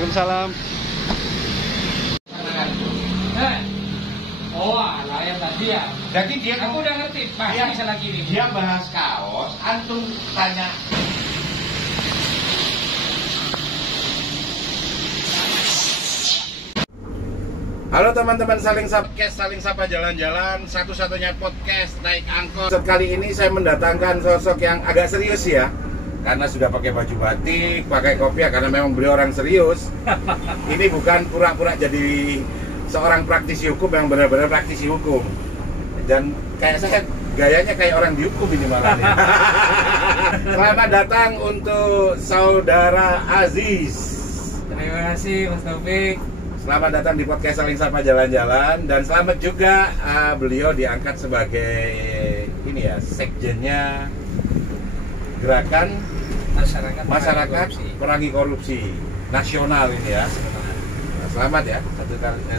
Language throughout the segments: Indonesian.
Waalaikumsalam. Oh, lah yang tadi ya. Jadi dia Aku udah ngerti, Pak. Dia- Bisa lagi nih. dia bahas kaos, antum tanya. Halo teman-teman, saling sapa jalan-jalan, satu-satunya podcast naik angkot. Kali ini saya mendatangkan sosok yang agak serius ya, karena sudah pakai baju batik, pakai kopiah, karena memang beliau orang serius. Ini bukan pura-pura jadi seorang praktisi hukum yang benar-benar praktisi hukum. Dan kayak saya gayanya kayak orang dihukum ini malah nih. Selamat datang untuk Saudara Aziz. Terima kasih, Mas Taufik. Selamat datang di podcast Saling Sapa Jalan-Jalan, dan selamat juga beliau diangkat sebagai ini ya, sekjennya Gerakan Masyarakat Perangi Korupsi Nasional ini ya. Nah, selamat ya,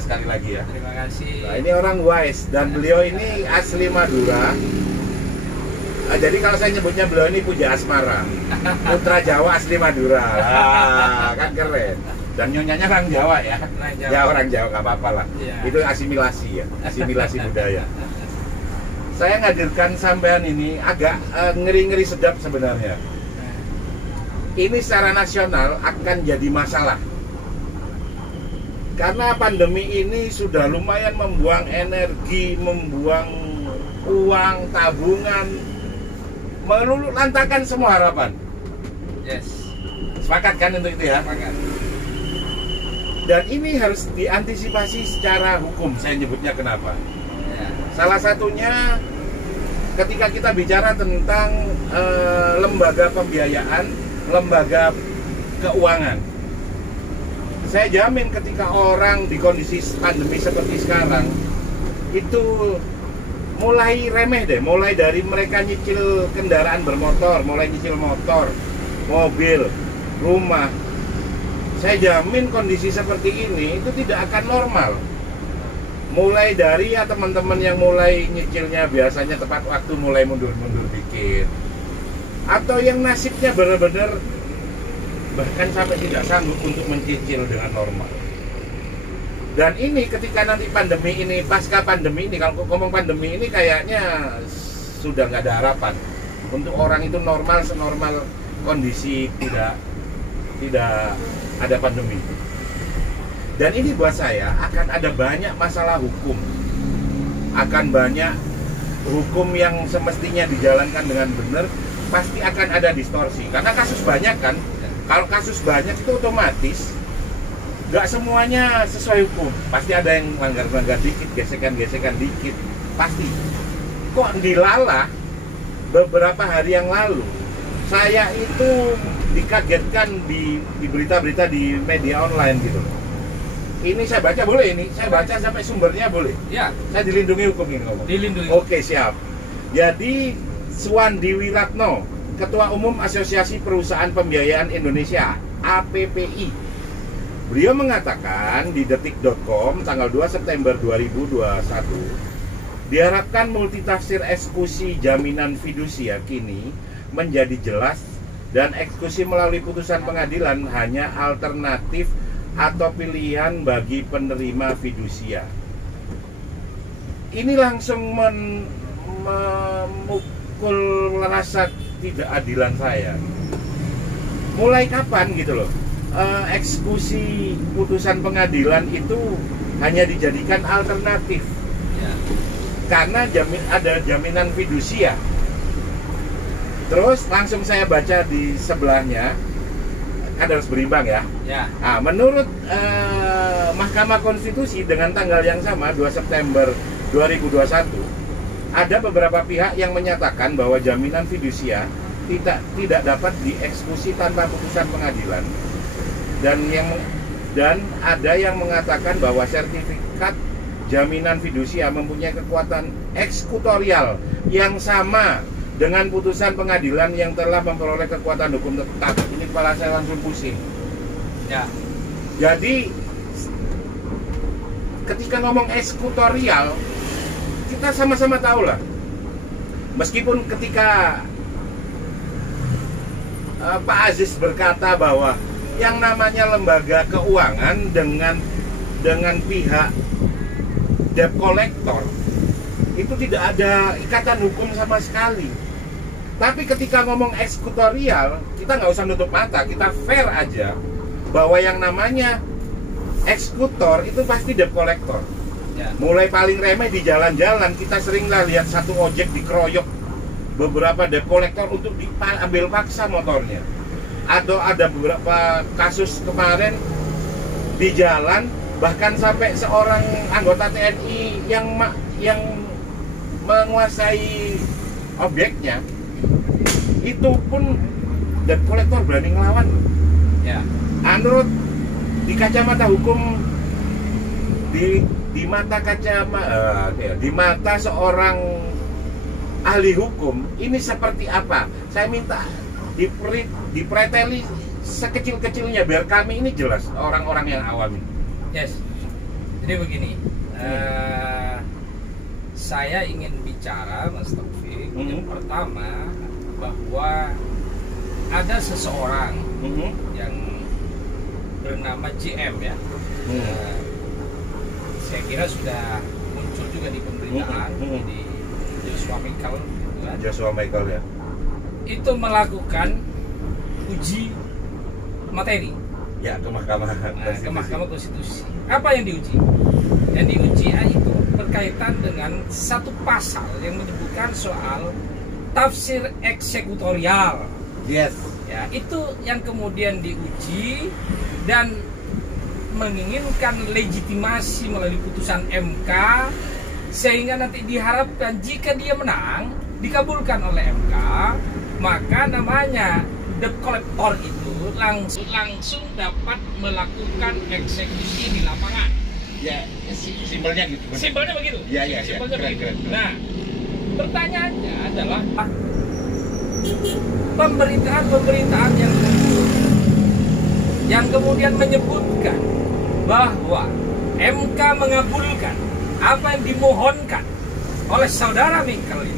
sekali lagi ya. Terima kasih. Nah, ini orang wise dan beliau ini asli Madura. Jadi kalau saya nyebutnya beliau ini Puja Asmara, putra Jawa asli Madura. Kan keren. Dan nyonyanya orang Jawa ya. Orang Jawa. Ya orang Jawa, nggak apa-apa lah. Iya. Itu asimilasi ya, asimilasi budaya. Saya ngadirkan sampean ini agak ngeri-ngeri sedap sebenarnya. Ini secara nasional akan jadi masalah. Karena pandemi ini sudah lumayan membuang energi, membuang uang, tabungan, meluluh lantakan semua harapan. Yes. Sepakat kan untuk itu ya? Sepakat. Dan ini harus diantisipasi secara hukum, saya nyebutnya kenapa? Ya. Salah satunya ketika kita bicara tentang lembaga pembiayaan, lembaga keuangan. Saya jamin ketika orang di kondisi pandemi seperti sekarang itu mulai remeh deh, mulai dari mereka nyicil kendaraan bermotor, mulai nyicil motor, mobil, rumah. Saya jamin kondisi seperti ini itu tidak akan normal. Mulai dari ya teman-teman yang mulai nyicilnya biasanya tepat waktu mulai mundur-mundur dikit, atau yang nasibnya benar-benar bahkan sampai tidak sanggup untuk mencicil dengan normal. Dan ini ketika nanti pandemi ini, pasca pandemi ini, kalau ngomong pandemi ini kayaknya sudah nggak ada harapan untuk orang itu normal senormal kondisi tidak ada pandemi. Dan ini buat saya akan ada banyak masalah hukum, akan banyak hukum yang semestinya dijalankan dengan benar, pasti akan ada distorsi karena kasus banyak kan. Kalau kasus banyak itu otomatis nggak semuanya sesuai hukum, pasti ada yang langgar-langgar dikit, gesekan-gesekan dikit, pasti. Kok dilala beberapa hari yang lalu, saya itu dikagetkan di berita-berita di media online gitu. Ini saya baca boleh ini? Saya baca sampai sumbernya boleh? Ya, Saya dilindungi hukum ini ngomong. dilindungi. Oke, siap. Jadi Suwandi Wiratno, Ketua Umum Asosiasi Perusahaan Pembiayaan Indonesia (APPI). Beliau mengatakan di detik.com tanggal 2 September 2021, diharapkan multitafsir eksekusi jaminan fidusia kini menjadi jelas dan eksekusi melalui putusan pengadilan hanya alternatif atau pilihan bagi penerima fidusia. Ini langsung memukul rasa tidak adilan saya. Mulai kapan gitu loh? Eksekusi putusan pengadilan itu hanya dijadikan alternatif Ya. karena ada jaminan fidusia. Terus langsung saya baca di sebelahnya, kan harus berimbang ya. Ya. Nah, menurut Mahkamah Konstitusi dengan tanggal yang sama 2 September 2021, ada beberapa pihak yang menyatakan bahwa jaminan fidusia tidak dapat dieksekusi tanpa putusan pengadilan, dan ada yang mengatakan bahwa sertifikat jaminan fidusia mempunyai kekuatan eksekutorial yang sama dengan putusan pengadilan yang telah memperoleh kekuatan hukum tetap. Ini kepala saya langsung pusing. Ya. Jadi ketika ngomong eksekutorial, kita sama-sama tahu lah. Meskipun ketika Pak Aziz berkata bahwa yang namanya lembaga keuangan dengan pihak debt collector itu tidak ada ikatan hukum sama sekali. Tapi ketika ngomong eksekutorial, kita nggak usah nutup mata, kita fair aja bahwa yang namanya eksekutor itu pasti debt collector. Ya. Mulai paling remeh di jalan-jalan, kita seringlah lihat satu ojek dikeroyok beberapa debt collector untuk diambil paksa motornya. Atau ada beberapa kasus kemarin di jalan, bahkan sampai seorang anggota TNI yang menguasai objeknya itu pun debt collector berani ngelawan. Ya. Menurut di kacamata hukum, di mata seorang ahli hukum ini seperti apa? Saya minta dipreteli sekecil-kecilnya biar kami ini jelas, orang-orang yang awam ini. Yes. Jadi begini, saya ingin bicara, Mas Taufik, yang pertama bahwa ada seseorang yang bernama JM ya. Saya kira sudah muncul juga di pemberitaan di Joshua Michael, gitu kan? Joshua Michael ya. Itu melakukan uji materi Ya, ke Mahkamah Konstitusi. ke Mahkamah Konstitusi. Apa yang diuji? Yang diuji itu berkaitan dengan satu pasal yang menyebutkan soal tafsir eksekutorial. Yes. Ya, itu yang kemudian diuji dan menginginkan legitimasi melalui putusan MK, sehingga nanti diharapkan jika dia menang dikabulkan oleh MK, maka namanya debt collector itu langsung dapat melakukan eksekusi di lapangan. Ya, simpelnya gitu. Simpelnya begitu. Iya, iya, Simpelnya keren, begitu. keren. Nah, pertanyaannya adalah pemberitaan yang kemudian menyebutkan bahwa MK mengabulkan apa yang dimohonkan oleh saudara Michael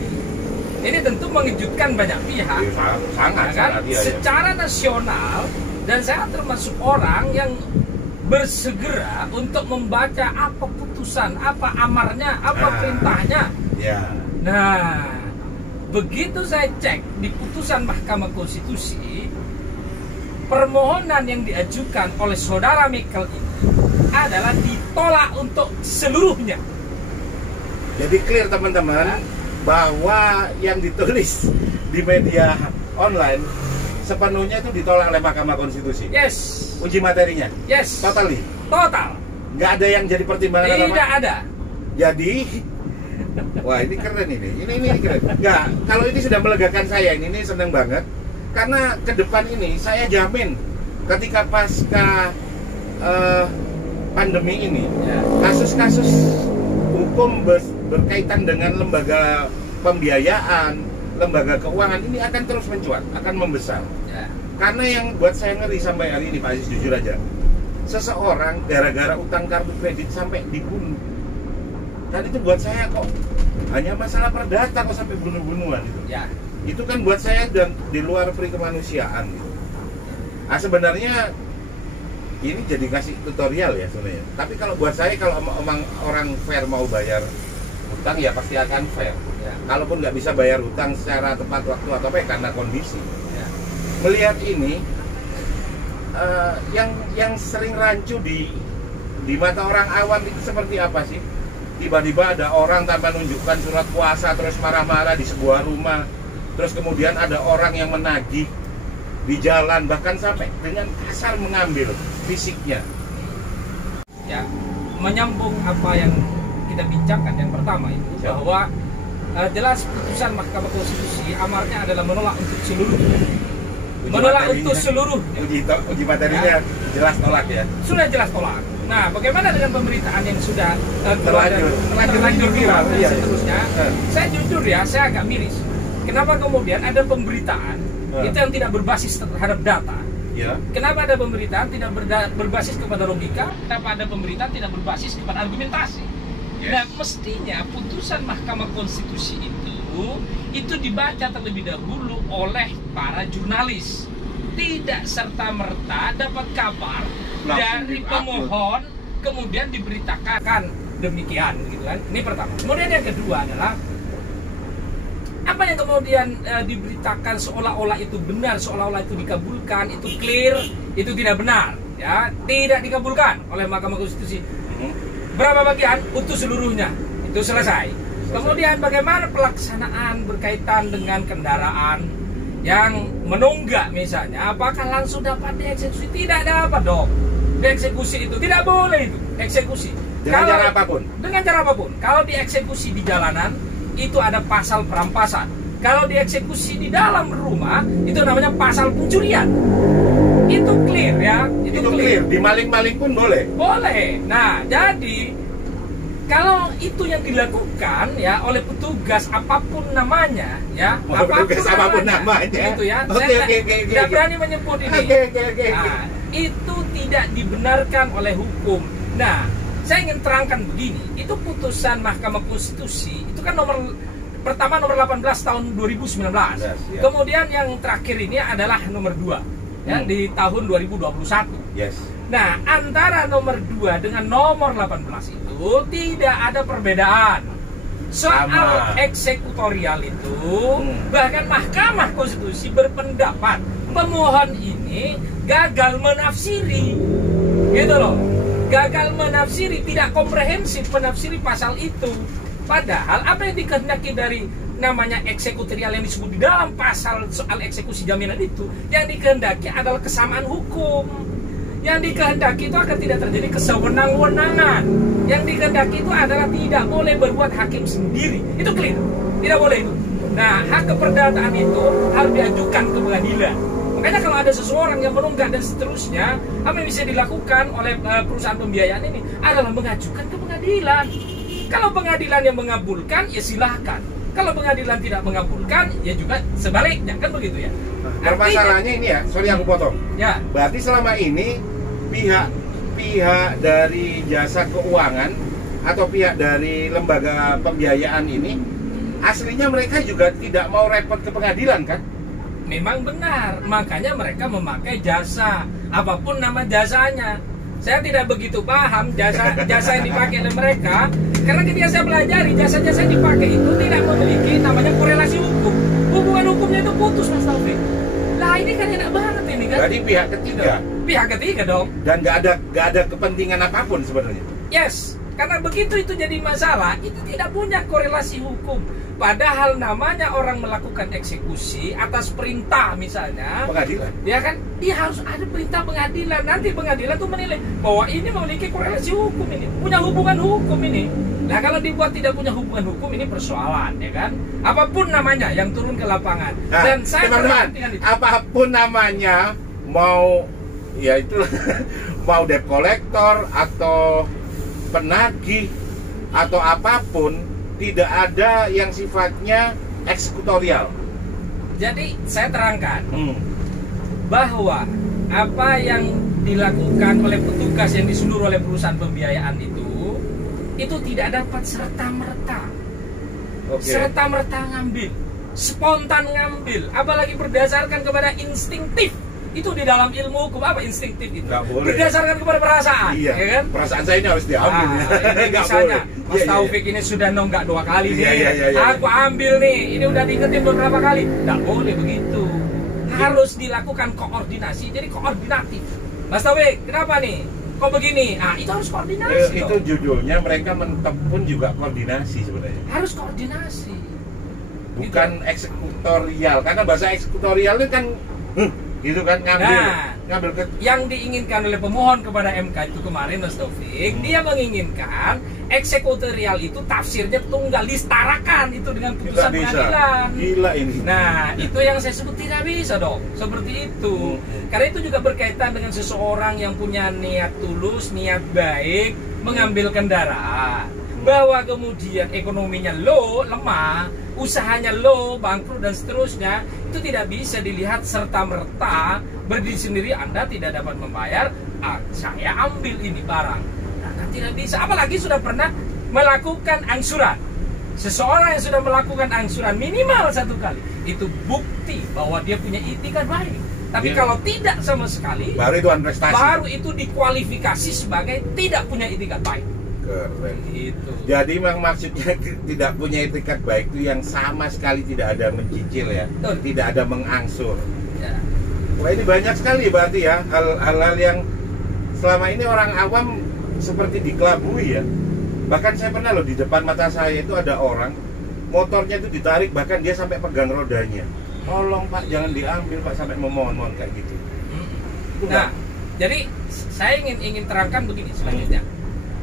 ini tentu mengejutkan banyak pihak. Sangat, Ya kan? sangat, iya, iya. Secara nasional, dan saya termasuk orang yang bersegera untuk membaca apa putusan, apa amarnya, apa perintahnya. Ya. Nah, begitu saya cek di putusan Mahkamah Konstitusi, permohonan yang diajukan oleh saudara Michael ini adalah ditolak untuk seluruhnya. Jadi clear teman-teman bahwa yang ditulis di media online sepenuhnya itu ditolak oleh Mahkamah Konstitusi. Yes. Uji materinya. Yes. Totally. Total. Nggak ada yang jadi pertimbangan Tidak apa-apa? ada. Jadi, wah ini keren ini keren. Nggak, kalau ini sudah melegakan saya, ini seneng banget. Karena ke depan ini saya jamin ketika pasca pandemi ini, kasus-kasus hukum berkaitan dengan lembaga pembiayaan, lembaga keuangan ini akan terus mencuat, akan membesar. Ya. Karena yang buat saya ngeri sampai hari ini, Pak Aziz, jujur aja, seseorang gara-gara utang kartu kredit sampai dibunuh. Dan itu buat saya kok hanya masalah perdata kok sampai bunuh-bunuhan gitu. Ya. Itu kan buat saya dan di luar peri kemanusiaan gitu. Nah, sebenarnya ini jadi kasih tutorial ya sebenarnya. Tapi kalau buat saya, kalau emang orang fair mau bayar hutang ya pasti akan fair. Ya. Kalaupun nggak bisa bayar hutang secara tepat waktu atau apa ya karena kondisi. Ya. Melihat ini, yang sering rancu di mata orang awam itu seperti apa sih? Tiba-tiba ada orang tanpa menunjukkan surat kuasa terus marah-marah di sebuah rumah, terus kemudian ada orang yang menagih di jalan, bahkan sampai dengan kasar mengambil fisiknya. Ya, menyambung apa yang kita bincangkan yang pertama itu, bahwa jelas putusan Mahkamah Konstitusi amarnya adalah menolak untuk seluruhnya. Menolak untuk seluruhnya. Uji materinya jelas tolak ya. Sudah jelas tolak. Nah, bagaimana dengan pemberitaan yang sudah terlanjur viral dan seterusnya? Saya jujur ya, saya agak miris. Kenapa kemudian ada pemberitaan itu yang tidak berbasis terhadap data? Ya. Kenapa ada pemberitaan tidak berbasis kepada logika? Kenapa ada pemberitaan tidak berbasis kepada argumentasi? Yes. Nah, mestinya putusan Mahkamah Konstitusi itu dibaca terlebih dahulu oleh para jurnalis, tidak serta-merta dapat kabar Langsung dari di-upload. pemohon kemudian diberitakan demikian gitu kan. Ini pertama. Kemudian yang kedua adalah apa yang kemudian diberitakan seolah-olah itu benar, seolah-olah itu dikabulkan, itu clear, itu tidak benar, ya, tidak dikabulkan oleh Mahkamah Konstitusi. Berapa bagian? Utuh seluruhnya, itu selesai. Kemudian bagaimana pelaksanaan berkaitan dengan kendaraan yang menunggak misalnya, apakah langsung dapat dieksekusi? Tidak dapat dong. Dieksekusi itu tidak boleh, itu eksekusi. Dengan cara apapun. Dengan cara apapun. Kalau dieksekusi di jalanan itu ada pasal perampasan. Kalau dieksekusi di dalam rumah itu namanya pasal pencurian. Itu clear ya. Itu clear. Di maling-maling pun boleh. Boleh. Nah, jadi kalau itu yang dilakukan ya oleh petugas apapun namanya ya, Petugas apapun namanya. gitu ya. Oke, Saya oke, tidak berani menyebut ini. Oke. Nah, itu tidak dibenarkan oleh hukum. Nah, saya ingin terangkan begini, itu putusan Mahkamah Konstitusi itu kan nomor 18 tahun 2019. Yes, ya. Kemudian yang terakhir ini adalah nomor 2 ya di tahun 2021. Yes. Nah, antara nomor 2 dengan nomor 18 itu tidak ada perbedaan. Soal Sama. eksekutorial itu, bahkan Mahkamah Konstitusi berpendapat pemohon ini gagal menafsiri. Gitu loh. Gagal menafsiri, tidak komprehensif menafsiri pasal itu. Padahal apa yang dikehendaki dari namanya eksekutorial yang disebut di dalam pasal soal eksekusi jaminan itu, yang dikehendaki adalah kesamaan hukum. Yang dikehendaki itu agar tidak terjadi kesewenang-wenangan. Yang dikehendaki itu adalah tidak boleh berbuat hakim sendiri. Itu clear. Tidak boleh itu. Nah, hak keperdataan itu harus diajukan ke pengadilan. Makanya kalau ada seseorang yang menunggak dan seterusnya, apa yang bisa dilakukan oleh perusahaan pembiayaan ini adalah mengajukan ke pengadilan. Kalau pengadilan yang mengabulkan, ya silahkan. Kalau pengadilan tidak mengabulkan, ya juga sebaliknya, kan begitu ya. Permasalahannya ini ya, sorry aku potong. Ya, Berarti selama ini pihak dari jasa keuangan atau pihak dari lembaga pembiayaan ini aslinya mereka juga tidak mau repot ke pengadilan kan? memang benar. Makanya mereka memakai jasa, apapun nama jasanya. Saya tidak begitu paham jasa yang dipakai oleh mereka, karena ketika saya pelajari jasa-jasa yang dipakai itu tidak memiliki namanya korelasi hukum. Hubungan hukumnya itu putus, Mas Taufik. Lah ini kan enak banget ini kan. Jadi pihak ketiga Pihak ketiga dong. dan nggak ada kepentingan apapun sebenarnya. Yes, karena begitu itu jadi masalah, itu tidak punya korelasi hukum. Padahal namanya orang melakukan eksekusi atas perintah misalnya, Pengadilan. ya kan, dia harus ada perintah pengadilan. Nanti pengadilan tuh menilai bahwa ini memiliki korelasi hukum, ini punya hubungan hukum ini. Nah, kalau dibuat tidak punya hubungan hukum, ini persoalan, ya kan. Apapun namanya yang turun ke lapangan. Nah, Dan saya teman-teman, perhatikan itu. apapun namanya, mau ya itu mau debt collector atau penagih atau apapun, tidak ada yang sifatnya eksekutorial. Jadi saya terangkan bahwa apa yang dilakukan oleh petugas yang disuruh oleh perusahaan pembiayaan itu tidak dapat serta-merta. Serta-merta ngambil, spontan ngambil, apalagi berdasarkan kepada instinktif. Itu di dalam ilmu hukum apa instinktif itu? Nggak boleh. Berdasarkan kepada perasaan, Iya. ya kan? Perasaan saya ini harus diambil. Ini Nggak misalnya boleh. Mas Iya, Taufik ini sudah nonggak 2 kali Iya, nih. iya. Aku ambil nih, ini udah diingetin beberapa kali. Nggak boleh begitu. Harus dilakukan koordinasi, jadi koordinatif. Mas Taufik, kenapa nih? Kok begini? Ah, itu harus koordinasi. Itu dong. judulnya mereka mentep pun juga koordinasi sebenarnya. Harus koordinasi. Bukan eksekutorial, karena bahasa eksekutorial itu kan gitu kan ngambil ke Yang diinginkan oleh pemohon kepada MK itu kemarin, Mas Taufik, dia menginginkan eksekutorial itu tafsirnya tunggal, disetarakan itu dengan putusan Tidak bisa. pengadilan. Gila ini. Nah, itu yang saya sebut tidak bisa dong, seperti itu. Karena itu juga berkaitan dengan seseorang yang punya niat tulus, niat baik, mengambil kendaraan. Bahwa kemudian ekonominya low, lemah, usahanya low, bangkrut dan seterusnya, itu tidak bisa dilihat serta-merta berdiri sendiri Anda tidak dapat membayar, saya ambil ini barang. Nah, kan tidak bisa, apalagi sudah pernah melakukan angsuran. Seseorang yang sudah melakukan angsuran minimal 1 kali, itu bukti bahwa dia punya itikat baik. Tapi kalau tidak sama sekali, baru itu prestasi. Baru itu dikualifikasi sebagai tidak punya itikat baik. Keren. Itu. Jadi memang maksudnya tidak punya itikat baik itu yang sama sekali tidak ada mencicil ya, Betul. tidak ada mengangsur. Ya. Wah, ini banyak sekali berarti ya hal-hal yang selama ini orang awam seperti dikelabui ya. Bahkan saya pernah loh, di depan mata saya itu ada orang motornya itu ditarik, bahkan dia sampai pegang rodanya. Tolong Pak, jangan diambil Pak, sampai memohon-mohon kayak gitu. Nah, jadi saya ingin terangkan begini selanjutnya.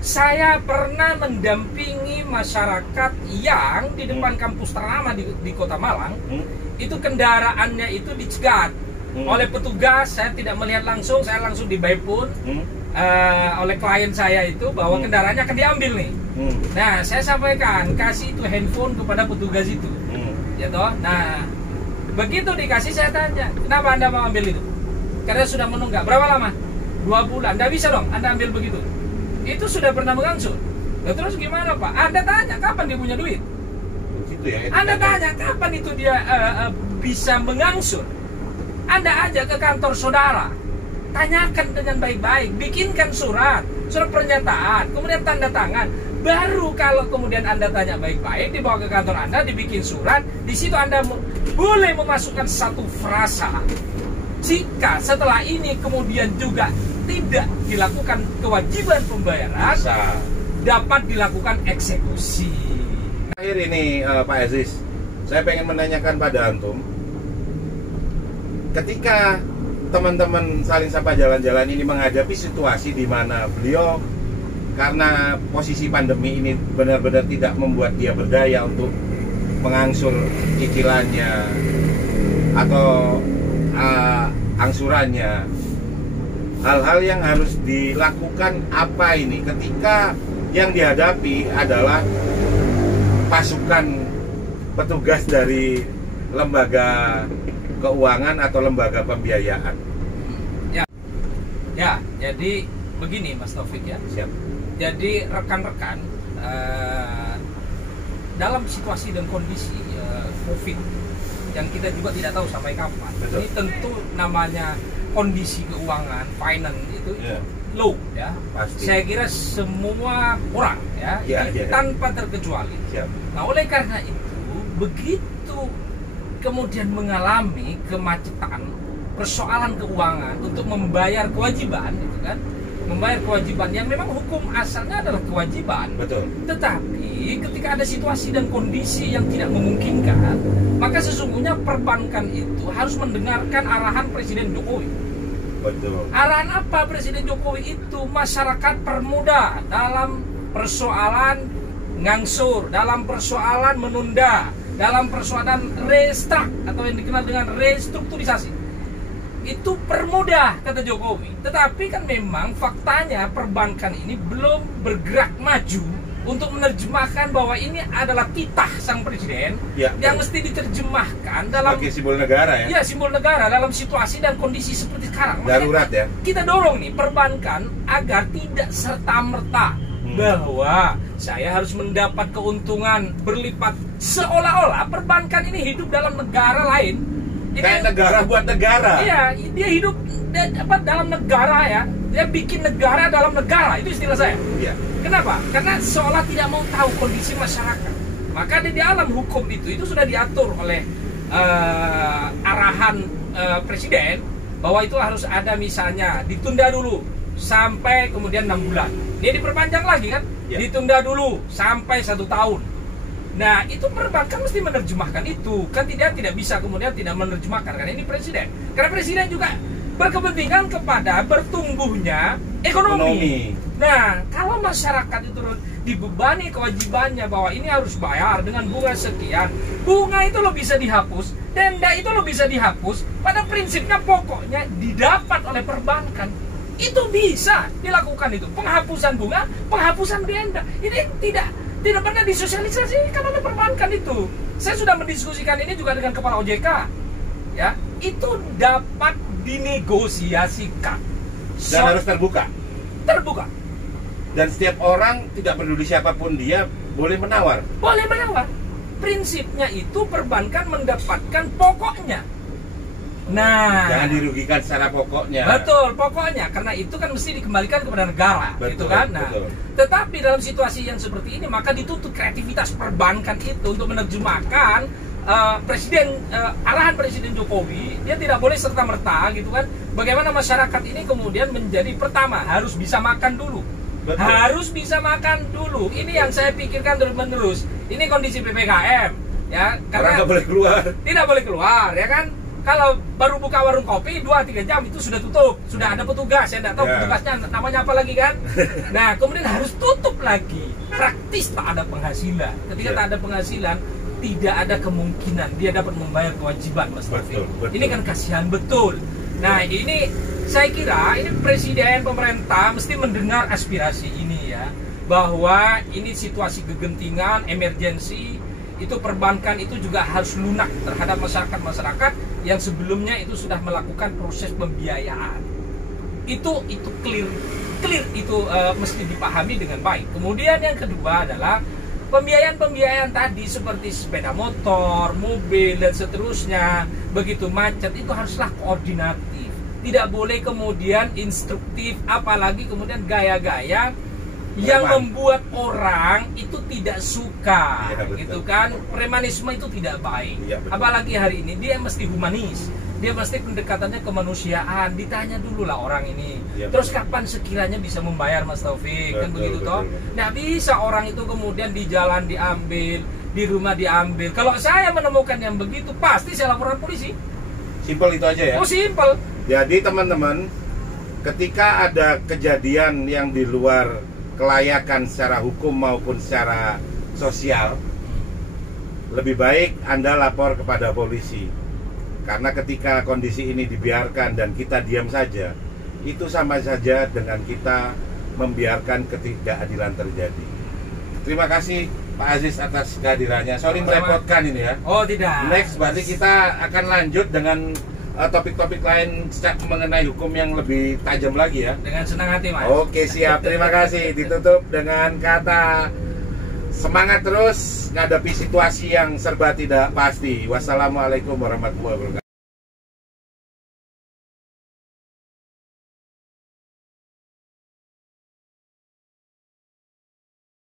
Saya pernah mendampingi masyarakat yang di depan kampus ternama di Kota Malang, itu kendaraannya itu dicegat oleh petugas. Saya tidak melihat langsung, saya langsung dibaypun oleh klien saya itu bahwa kendaraannya akan diambil nih. Nah, saya sampaikan, kasih itu handphone kepada petugas itu, ya toh. Nah, begitu dikasih saya tanya, kenapa Anda mau ambil itu? Karena sudah menunggak. Berapa lama? 2 bulan. Nggak bisa dong Anda ambil begitu. Itu sudah pernah mengangsur. Nah, terus gimana Pak? Anda tanya kapan dia punya duit? Gitu ya, Anda tanya kapan itu dia bisa mengangsur? Anda ajak ke kantor saudara, tanyakan dengan baik-baik, bikinkan surat pernyataan, kemudian tanda tangan. Baru kalau kemudian Anda tanya baik-baik, dibawa ke kantor Anda, dibikin surat. Di situ Anda boleh memasukkan satu frasa. Jika setelah ini kemudian juga tidak dilakukan kewajiban pembayaran, dapat dilakukan eksekusi. Akhir ini Pak Aziz, saya pengen menanyakan pada antum, ketika teman-teman saling sapa jalan-jalan ini menghadapi situasi di mana beliau karena posisi pandemi ini benar-benar tidak membuat dia berdaya untuk mengangsur cicilannya atau angsurannya, hal-hal yang harus dilakukan apa ini ketika yang dihadapi adalah pasukan petugas dari lembaga keuangan atau lembaga pembiayaan? Ya, jadi begini Mas Taufik ya. Siap. Jadi rekan-rekan, dalam situasi dan kondisi COVID yang kita juga tidak tahu sampai kapan. Betul. Ini tentu namanya kondisi keuangan, finance itu low ya. Pasti. Saya kira semua orang ya, ini tanpa terkecuali. Siap. Nah, oleh karena itu begitu kemudian mengalami kemacetan persoalan keuangan untuk membayar kewajiban, gitu kan? Membayar kewajiban yang memang hukum asalnya adalah kewajiban. Betul. Tetapi ketika ada situasi dan kondisi yang tidak memungkinkan, maka sesungguhnya perbankan itu harus mendengarkan arahan Presiden Jokowi. Betul. Arahan apa Presiden Jokowi itu? Masyarakat permudah dalam persoalan ngangsur, dalam persoalan menunda, dalam persoalan restruct atau yang dikenal dengan restrukturisasi. Itu permudah, kata Jokowi. Tetapi kan memang faktanya perbankan ini belum bergerak maju untuk menerjemahkan bahwa ini adalah titah sang presiden yang mesti diterjemahkan dalam sebagai simbol negara ya. Ya, simbol negara dalam situasi dan kondisi seperti sekarang. Darurat ya. Kita dorong nih perbankan agar tidak serta-merta bahwa saya harus mendapat keuntungan berlipat, seolah-olah perbankan ini hidup dalam negara lain. Kayak negara buat negara. Iya, dia hidup dalam negara ya. Dia bikin negara dalam negara, itu istilah saya. Iya. Kenapa? Karena seolah tidak mau tahu kondisi masyarakat. Maka di dalam hukum itu sudah diatur oleh arahan presiden bahwa itu harus ada, misalnya ditunda dulu sampai kemudian 6 bulan. Dia diperpanjang lagi kan? Ya. Ditunda dulu sampai 1 tahun. Nah, itu perbankan mesti menerjemahkan itu. Kan tidak bisa kemudian tidak menerjemahkan, karena ini presiden. Karena presiden juga berkepentingan kepada bertumbuhnya ekonomi. Nah, kalau masyarakat itu dibebani kewajibannya bahwa ini harus bayar dengan bunga sekian, bunga itu lo bisa dihapus, denda itu lo bisa dihapus, pada prinsipnya pokoknya didapat oleh perbankan. Itu bisa dilakukan itu, penghapusan bunga, penghapusan denda. Ini tidak pernah disosialisasikan oleh perbankan itu. Saya sudah mendiskusikan ini juga dengan Kepala OJK. Ya, itu dapat dinegosiasikan. Dan harus terbuka. Terbuka. Dan setiap orang, tidak peduli siapapun dia, boleh menawar. Boleh menawar. Prinsipnya itu perbankan mendapatkan pokoknya. Nah, jangan dirugikan secara pokoknya. betul, pokoknya karena itu kan mesti dikembalikan kepada negara, Betul, gitu kan. Nah, betul. tetapi dalam situasi yang seperti ini maka dituntut kreativitas perbankan itu untuk menerjemahkan arahan Presiden Jokowi. Dia tidak boleh serta-merta, gitu kan. Bagaimana masyarakat ini kemudian menjadi pertama harus bisa makan dulu. Betul. Harus bisa makan dulu. Ini yang saya pikirkan terus-menerus. Ini kondisi PPKM, ya, karena nggak boleh keluar. tidak boleh keluar, ya kan. Kalau baru buka warung kopi 2-3 jam itu sudah tutup, sudah ada petugas, saya tidak tahu Ya. petugasnya namanya apa lagi kan. Nah, kemudian harus tutup lagi. Praktis tak ada penghasilan. Ketika Ya. tak ada penghasilan, tidak ada kemungkinan dia dapat membayar kewajiban, Mas Taufik. Betul. Ini kan kasihan betul. Nah, ini saya kira ini presiden, pemerintah mesti mendengar aspirasi ini, ya, bahwa ini situasi kegentingan, emergensi. Itu perbankan itu juga harus lunak terhadap masyarakat yang sebelumnya itu sudah melakukan proses pembiayaan. Itu clear itu mesti dipahami dengan baik. Kemudian yang kedua adalah pembiayaan tadi seperti sepeda motor, mobil dan seterusnya, begitu macet itu haruslah koordinatif. Tidak boleh kemudian instruktif, apalagi kemudian gaya-gaya yang membuat orang itu tidak suka, ya, gitu kan. Premanisme itu tidak baik, ya, apalagi hari ini dia mesti humanis, dia mesti pendekatannya kemanusiaan. Ditanya dulu lah orang ini, ya, terus kapan sekiranya bisa membayar, Mas Taufik, kan begitu toh. Nah, bisa orang itu kemudian di jalan diambil, di rumah diambil. Kalau saya menemukan yang begitu, pasti saya laporan polisi. Simpel itu aja ya. Oh, simpel. Jadi teman-teman, ketika ada kejadian yang di luar kelayakan secara hukum maupun secara sosial, lebih baik Anda lapor kepada polisi. Karena ketika kondisi ini dibiarkan dan kita diam saja, itu sama saja dengan kita membiarkan ketidakadilan terjadi. Terima kasih Pak Aziz atas kehadirannya. Sorry merepotkan ini ya. Oh, tidak. Next berarti kita akan lanjut dengan topik-topik lain mengenai hukum yang lebih tajam lagi ya. Dengan senang hati, Mas. Oke, siap. Terima kasih. Ditutup dengan kata semangat terus menghadapi situasi yang serba tidak pasti. Wassalamualaikum warahmatullahi wabarakatuh.